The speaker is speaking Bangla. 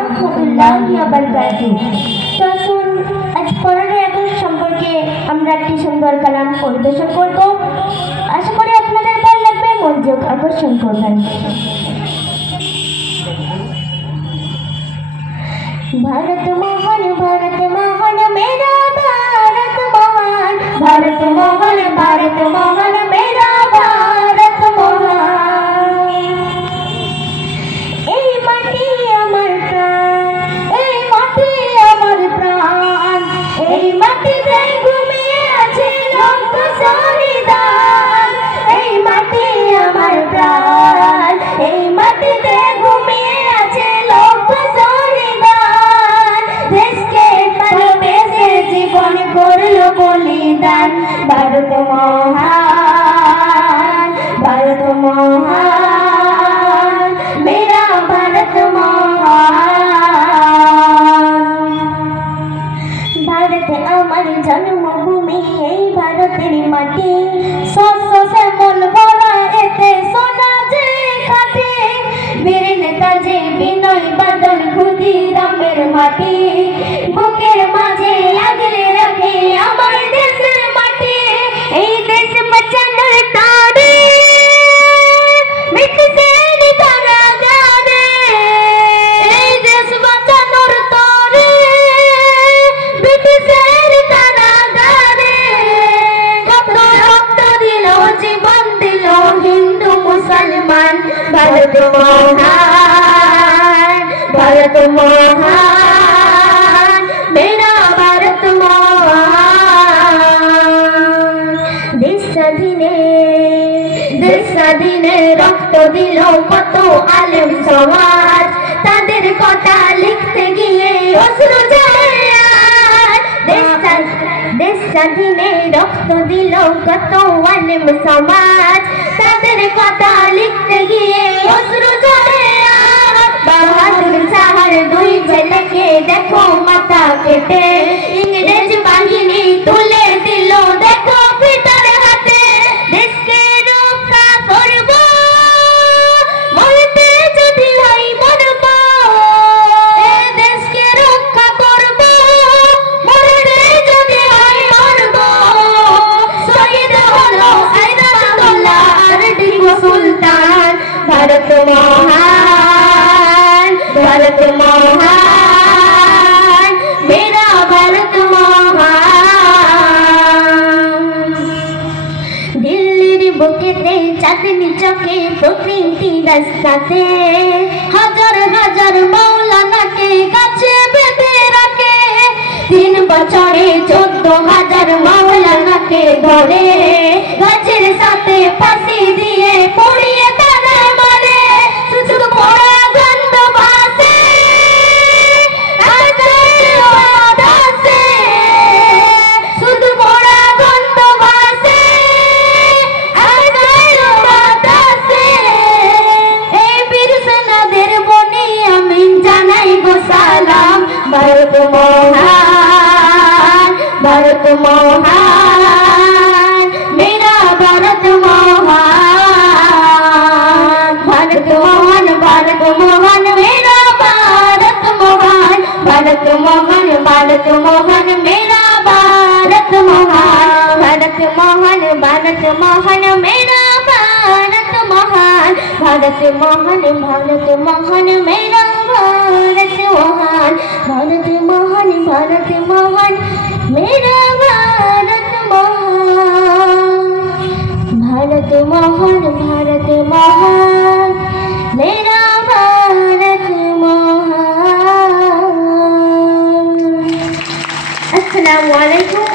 রাহমাতুল্লাহি ওয়া বারাকাতুহু। তো আসুন আজ 15 আগস্ট সম্পর্কে আমরা একটি সুন্দর কালাম পরিবেশন করব। আশা করি আপনাদের ভালো লাগবে, মনোযোগ আকর্ষণ করবেন। भारत महान मेरा भारत महान, भारत महान मेरा भारत महान। এই মাটি আমার প্রাণ, এই মাটি আমার প্রাণ, এই মাটিতে ঘুমিয়ে আছে লক্ষ শহীদান। এই মাটি আমার প্রাণ, এই মাটিতে ঘুমিয়ে আছে লক্ষ শহীদান। দেশকে ভালোবেসে জীবন করল বলিদান। ভারত মহান, ভারত মহান মেরা भारत महान। भारत আমার জন্মভূমি, এই ভারতের মাটি শস্য শ্যামল ভরা, এতে সোনা যে খাটে। বীর নেতাজি বিনয় বাদল ক্ষুদিরামের মাটি, বুকের মাঝে আগলে রাখে আমার দেশের মাটি। এই দেশ বাঁচানোর তারে মিটছে भारत महान, भारत महान मेरा भारत महान। देश স্বাধীনে রক্ত দিল কত আলেম সমাজ, তাদের কথা লিখতে গিয়ে অশ্রু ঝরে আজ। দেশ স্বাধীনে রক্ত দিল কত আলেম সমাজ, তাদের কথা লিখতে গিয়ে অশ্রু ঝরে আজ। বাহাদুর শাহর দুই ছেলেকে দেখো মাথা কেটে, ইংরেজ বাহিনী তুলে দিল দেখো পিতার হাতে। দেশকে রক্ষা করব, মরতে যদি হয় মরব। এ দেশকে রক্ষা করব, মরতে যদি হয় মরব। শহীদ হলো আইনাতুল্লাহ আর টিপু সুলতান। भारत महान, भारत महान मेरा भारत महान। দিল্লির বুকেতে চাঁদনি চকে প্রকৃতি রাস্তাতে, হাজার হাজার মাওলানাকে গাছে বেঁধে রাখে। 3 বছরে 14,000 মাওলানাকে ধরে, গাছের সাথে ফাঁসি দিয়ে পড়িয়ে তারা মারে। শুধু পড়া গন্ধ ভাসে আকাশের বাতাসে, শুধু পড়া গন্ধ ভাসে আকাশের বাতাসে। এই বীর সেনাদের বনি আমি জানাই গো সালাম। भारत महान, भारत महान मेरा भारत महान। भारत महान, भारत महान मेरा भारत महान। भारत महान, भारत महान मेरा भारत महान। भारत महान, भारत महान मेरा भारत महान। भारत महान, भारत महान मेरा भारत महान। भारत महान, भारत महान मेरा भारत महान। भारत महान, भारत महान मेरा भारत महान। अस्सलामु अलैकुम।